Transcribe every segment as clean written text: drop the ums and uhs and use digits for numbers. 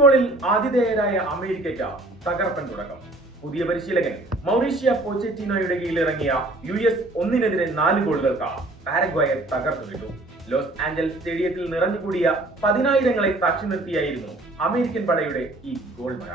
ഫുട്ബോളിൽ ആതിഥേയരായ അമേരിക്കയ്ക്ക് തകർപ്പൻ തുടക്കം. പുതിയ പരിശീലകൻ മൗറീഷ്യ പോച്ചറ്റിനോയുടെ കീഴിലിറങ്ങിയ US 1-4 ഗോളുകൾക്ക് പാരഗ്വയെ തകർത്തുവിട്ടു. ലോസ് ആഞ്ചൽസ് സ്റ്റേഡിയത്തിൽ നിറഞ്ഞുകൂടിയ 10,000ങ്ങളെ സാക്ഷി നിർത്തിയായിരുന്നു അമേരിക്കൻ പടയുടെ ഈ ഗോൾ മഴ.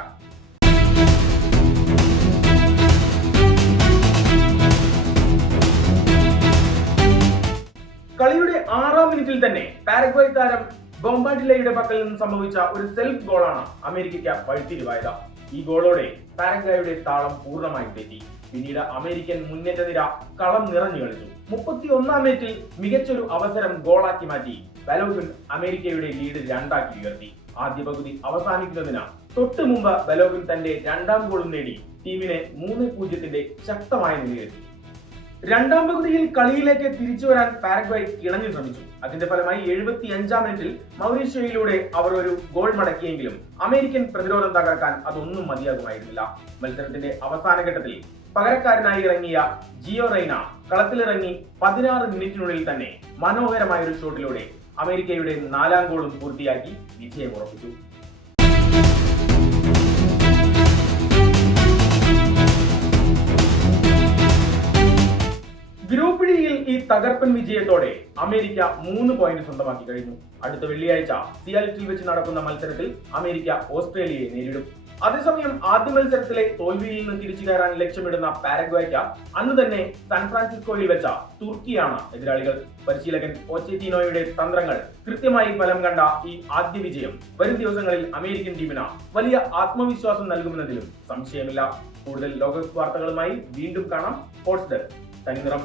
കളിയുടെ 6ാം മിനിറ്റിൽ തന്നെ പാരഗ്വേ താരം ബോംബാർഡില്ലയുടെ പക്കൽ നിന്ന് സംഭവിച്ച ഒരു സെൽഫ് ഗോളാണ് അമേരിക്കയ്ക്ക് വഴിത്തിരിവായത്. ഈ ഗോളോടെ പാരഗ്വയുടെ താളം പൂർണ്ണമായി തെറ്റി. പിന്നീട് അമേരിക്കൻ മുന്നേറ്റ നിര കളം നിറഞ്ഞു കളിച്ചു. 31ാം മിനിറ്റിൽ മികച്ചൊരു അവസരം ഗോളാക്കി മാറ്റി ബലോഗുൻ അമേരിക്കയുടെ ലീഡ് 2 ഉയർത്തി. ആദ്യ പകുതി അവസാനിക്കുന്നതിന് തൊട്ടു മുമ്പ് ബലോഗുൻ തന്റെ 2ാം ഗോളും നേടി ടീമിനെ 3-0 ശക്തമായ നിലയിലെത്തി. 2ാം പകുതിയിൽ കളിയിലേക്ക് തിരിച്ചു വരാൻ പാരഗ്വേ കിണഞ്ഞു ശ്രമിച്ചു. അതിന്റെ ഫലമായി 75ാം മിനിറ്റിൽ മൗറീഷ്യയിലൂടെ അവർ ഒരു ഗോൾ മടക്കിയെങ്കിലും അമേരിക്കൻ പ്രതിരോധം തകർക്കാൻ അതൊന്നും മതിയാകുമായിരുന്നില്ല. മത്സരത്തിന്റെ അവസാന ഘട്ടത്തിൽ പകരക്കാരനായി ഇറങ്ങിയ ജിയോ റെയ്ന കളത്തിലിറങ്ങി 16 മിനിറ്റിനുള്ളിൽ തന്നെ മനോഹരമായ ഒരു ഷോട്ടിലൂടെ അമേരിക്കയുടെ 4ാം ഗോളും പൂർത്തിയാക്കി വിജയം ഉറപ്പിച്ചു. ഗ്രൂപ്പ് ഡിയിൽ ഈ തകർപ്പൻ വിജയത്തോടെ അമേരിക്ക 3 പോയിന്റ് സ്വന്തമാക്കി കഴിഞ്ഞു. അടുത്ത വെള്ളിയാഴ്ച സിയാറ്റിൽ വെച്ച് നടക്കുന്ന മത്സരത്തിൽ അമേരിക്ക ഓസ്ട്രേലിയയെ നേരിടും. അതേസമയം ആദ്യ മത്സരത്തിലെ തോൽവിയിൽ നിന്ന് തിരിച്ചു കയറാൻ ലക്ഷ്യമിടുന്ന പാരഗ്വേയ്ക്ക് അന്ന് തന്നെ സാൻ ഫ്രാൻസിസ്കോയിൽ വെച്ച തുർക്കിയാണ് എതിരാളികൾ. പരിശീലകൻ പോച്ചറ്റിനോയുടെ തന്ത്രങ്ങൾ കൃത്യമായി ഫലം കണ്ട ഈ ആദ്യ വിജയം വരും ദിവസങ്ങളിൽ അമേരിക്കൻ ടീമിന് വലിയ ആത്മവിശ്വാസം നൽകുമെന്നതിലും സംശയമില്ല. കൂടുതൽ ലോകകപ്പ് വാർത്തകളുമായി വീണ്ടും കാണാം. സ്പോർട്സ് ഡെസ്ക് തനിനിറം.